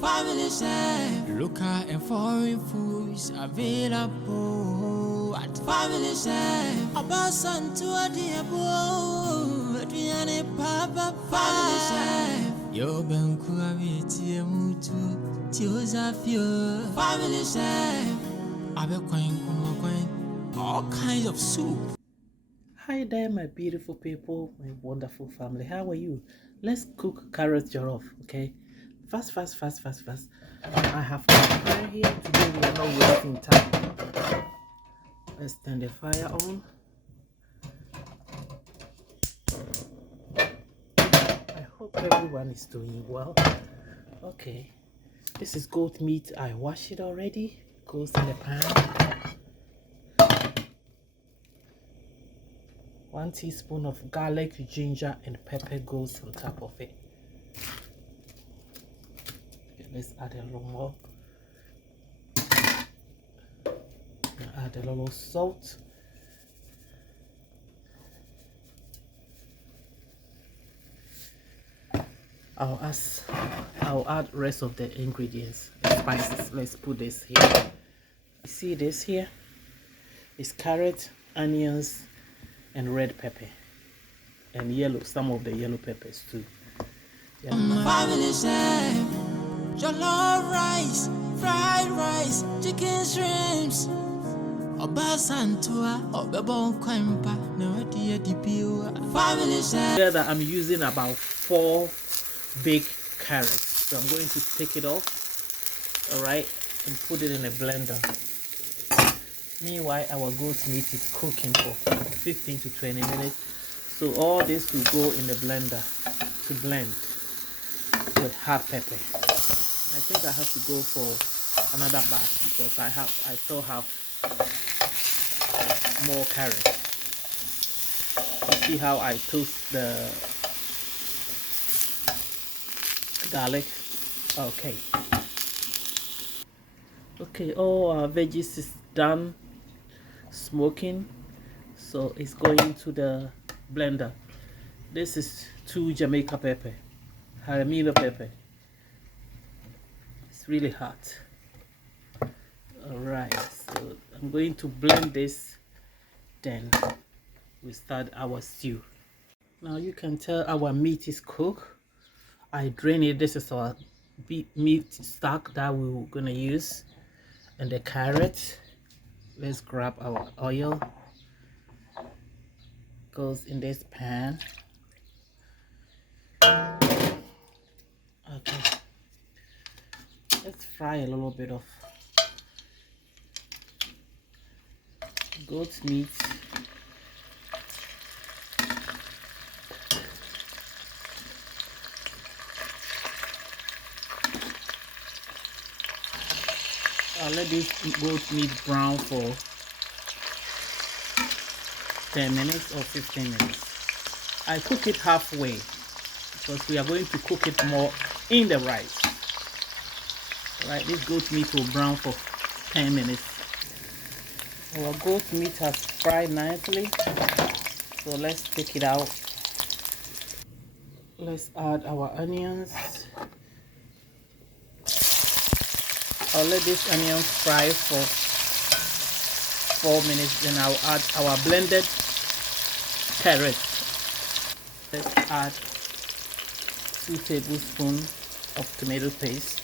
Family chef. Local and foreign foods available at Family chef. Asante, Adriana, Papa, Family chef. Yo banku abeti emutu, tiozafio. Family chef. All kinds of soup. Hi there, my beautiful people, my wonderful family. How are you? Let's cook carrot jollof, okay? Fast. I have fire here. Today we are not wasting time. Let's turn the fire on. I hope everyone is doing well. Okay, this is goat meat. I washed it already. Goes in the pan. 1 teaspoon of garlic, ginger, and pepper goes on top of it. Okay, let's add a little more. Add a little salt. I'll add rest of the ingredients, the spices. Let's put this here. You see this here? It's carrot, onions, and red pepper, and yellow. Some of the yellow peppers too. Yeah. Family chef. Jollof rice, fried rice, chicken shrimps. Asante, Family chef. Together I'm using about 4 big carrots, so I'm going to take it off, all right, and put it in a blender. Meanwhile, our goat meat is cooking for 15 to 20 minutes, so all this will go in the blender to blend with hot pepper. I think I have to go for another batch because I still have more carrots. You see how I toast the garlic? Okay, all our veggies is done smoking, so it's going to the blender. This is 2 Jamaica pepper, habanero pepper. It's really hot. All right, so I'm going to blend this, then we start our stew. Now you can tell our meat is cooked. I drain it. This is our meat stock that we're gonna use, and the carrot. Let's grab our oil. Goes in this pan. Okay, let's fry a little bit of goat meat. I'll let this goat meat brown for 10 minutes or 15 minutes. I cook it halfway because we are going to cook it more in the rice. All right, this goat meat will brown for 10 minutes. Our goat meat has fried nicely, so let's take it out. Let's add our onions. I'll let this onion fry for 4 minutes, then I'll add our blended carrots. Let's add 2 tablespoons of tomato paste.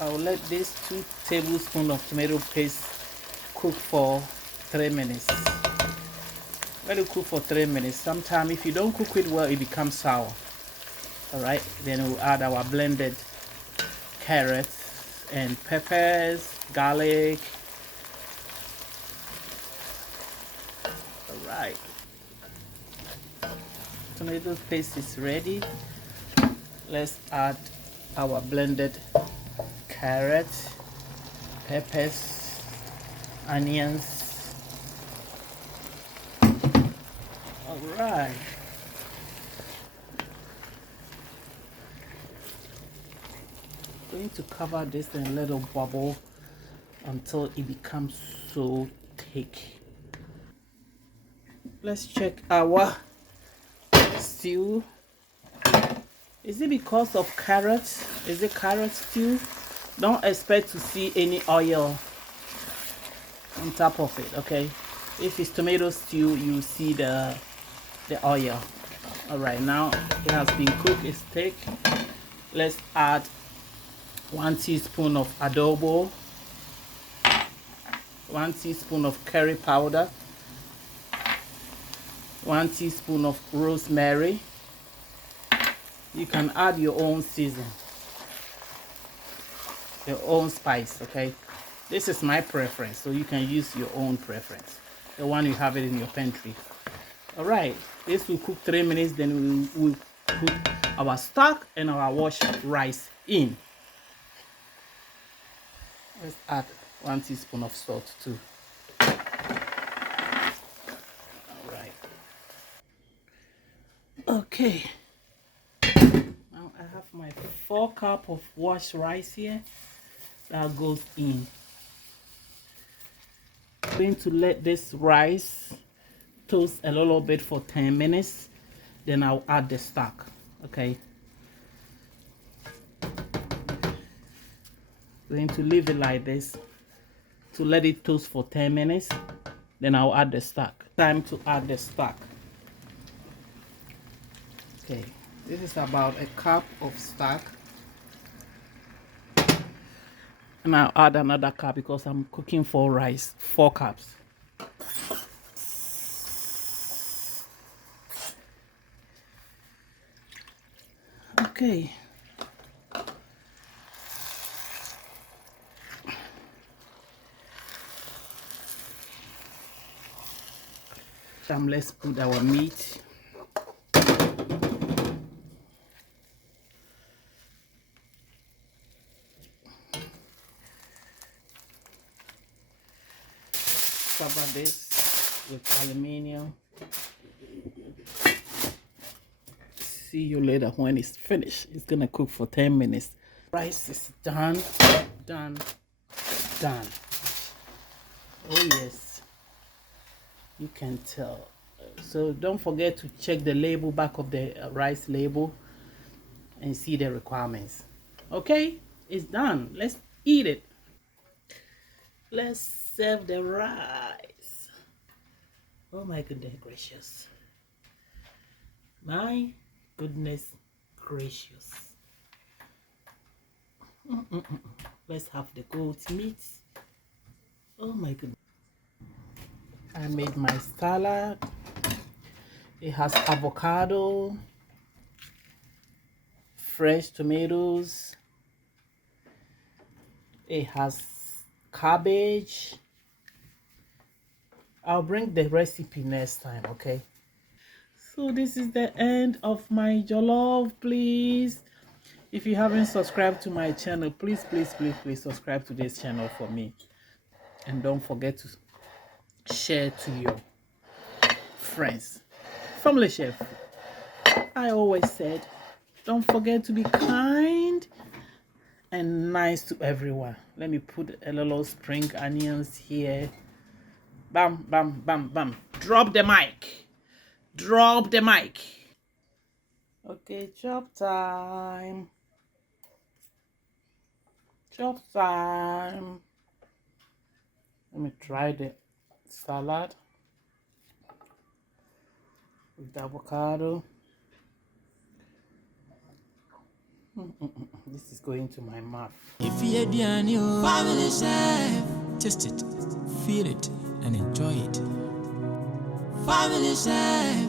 I'll let this 2 tablespoons of tomato paste cook for 3 minutes. Let it cook for 3 minutes. Sometimes if you don't cook it well, it becomes sour. All right, then we'll add our blended carrots and peppers, garlic. All right, tomato paste is ready. Let's add our blended carrots, peppers, onions. All right. Going to cover this in a little bubble until it becomes so thick. Let's check our stew. Is it because of carrots? Is it carrot stew? Don't expect to see any oil on top of it, okay? If it's tomato stew, you see the oil. All right, now it has been cooked. It's thick. Let's add 1 teaspoon of adobo, 1 teaspoon of curry powder, 1 teaspoon of rosemary. You can add your own season, your own spice, okay? This is my preference, so you can use your own preference, the one you have it in your pantry. All right, this will cook 3 minutes, then we'll put our stock and our washed rice in. Let's add 1 teaspoon of salt too. All right. Okay. Now I have my 4 cups of washed rice here. That goes in. I'm going to let this rice toast a little bit for 10 minutes. Then I'll add the stock. Okay. Going to leave it like this to let it toast for 10 minutes. Then I'll add the stock. Time to add the stock. Okay, this is about a cup of stock. And I'll add another cup because I'm cooking 4 rice, 4 cups. Okay. Let's put our meat. Cover this with aluminium. See you later when it's finished. It's gonna cook for 10 minutes. Rice is done, done, done. Oh yes, you can tell. So don't forget to check the label, back of the rice label, and see the requirements. Okay, it's done. Let's eat it. Let's serve the rice. Oh my goodness gracious. My goodness gracious. Let's have the goat meat. Oh my goodness. I made my salad. It has avocado, fresh tomatoes. It has cabbage. I'll bring the recipe next time, okay? So this is the end of my jollof. Please, if you haven't subscribed to my channel, please subscribe to this channel for me. And don't forget to share to your friends. Family chef, I always said, don't forget to be kind and nice to everyone. Let me put a little spring onions here. Bam, bam, bam, bam. Drop the mic. Drop the mic. Okay, chop time. Chop time. Let me try the salad with the avocado. This is going to my mouth. If you're the new family chef, taste it, feel it, and enjoy it. Family chef.